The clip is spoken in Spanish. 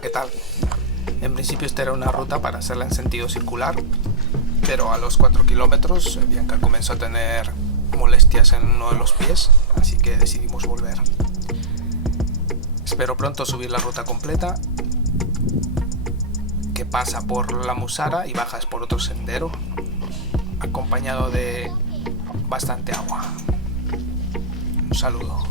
Hola, ¿qué tal? En principio esta era una ruta para hacerla en sentido circular, pero a los 4 kilómetros Bianca comenzó a tener molestias en uno de los pies, así que decidimos volver. Espero pronto subir la ruta completa, que pasa por la Musara y bajas por otro sendero, acompañado de bastante agua. Un saludo.